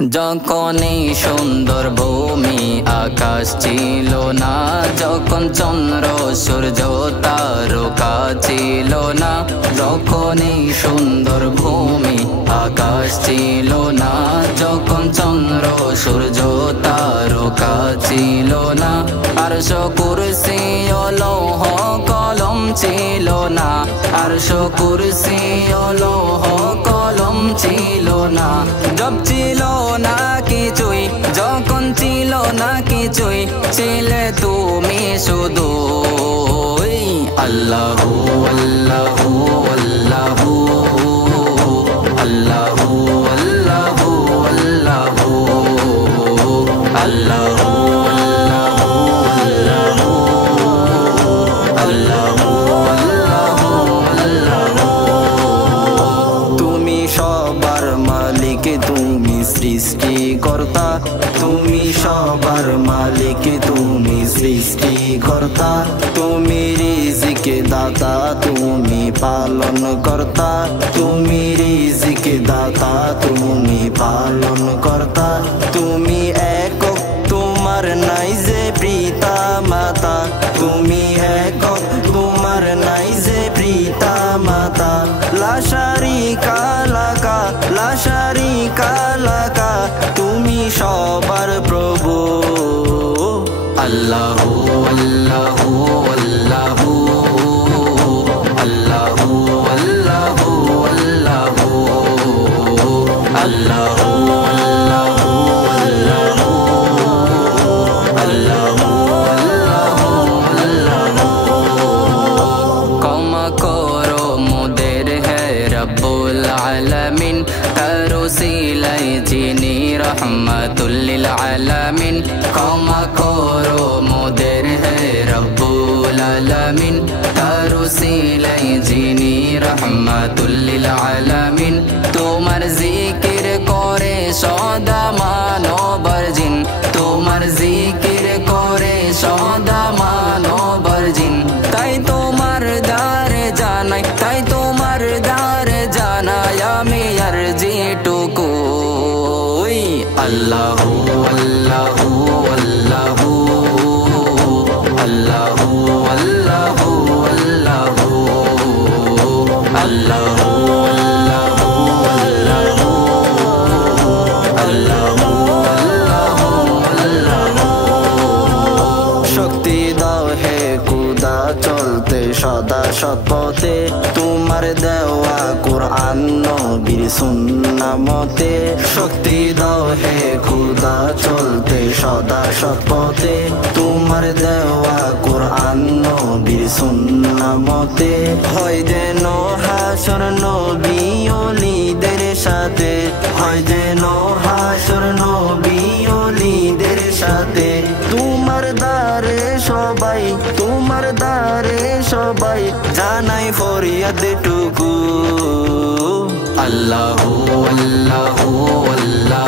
যখন এই সুন্দর ভূমি আকাশ ছিল না, যখন চন্দ্র সূর্য তারকা ছিল না, যখন এই সুন্দর ভূমি আকাশ ছিল না, যখন চন্দ্র সূর্য তারকা ছিল না, আরশ কুরসি ও লৌহ কলম ছিল না, আরশ কুরসি ও লৌহ কলম ছিল না, জব ছিল না কিছুই, যখন ছিল না কিছুই, ছিলে তুমি শুধু আল্লাহু আল্লাহু আল্লাহু আল্লাহু আল্লাহু আল্লাহু আল্লাহু সৃষ্টিকর্তা, তুমি সবার মালিক, তুমি সৃষ্টিকর্তা, তুমি রিজিক দাতা, তুমি পালন কর্তা, তুমি রিজিক দাতা, তুমি পালন কর্তা, তুমি একক, তোমার নাই যে পিতা মাতা, তুমি একক, তোমার নাই যে পিতা মাতা, লা শারিকা লাকা, লা শারিকা লাকা, তুমি সবার প্রভু আল্লাহু আল্লাহু আল্লাহু আল্লাহু আল্লাহু আল্লাহু আল্লাহু রহমাতুল লিল আলামিন, ক্ষমা করো মোদের হে রব্বুল আলামিন, তার উসিলাই যিনি রহমাতুল লিল আলামিন, তোমার জিকির করে সদা মানবর জিন, তোমার জিকির করে সদা মানবর জিন, তাই তোমার দ্বারে জানাই, তাই তোমার দ্বারে জানাই আমি আরজিটুকু আল্লাহু আল্লাহু আল্লাহু আল্লাহু আল্লাহু আল্লাহু আল্লাহু শক্তি দাও হে খুদা চলতে সদা সৎ পথে, তোমার দেওয়া কুরআন নবীর সুন্নাহ মতে, শক্তি দাও হে খুদা চলতে সদা সৎ পথে, তোমার দেওয়া কুরআন নবীর সুন্নাহ মতে, হয় যেন হাসর নবী ওলিদের সাথে, হয় যেন হাসর নবী ওলিদের সাথে, তোমার দ্বারে সবাই, তোমার দ্বারে সবাই জানাই ফরিয়াদ টুকু আল্লাহু আল্লাহু আল্লাহু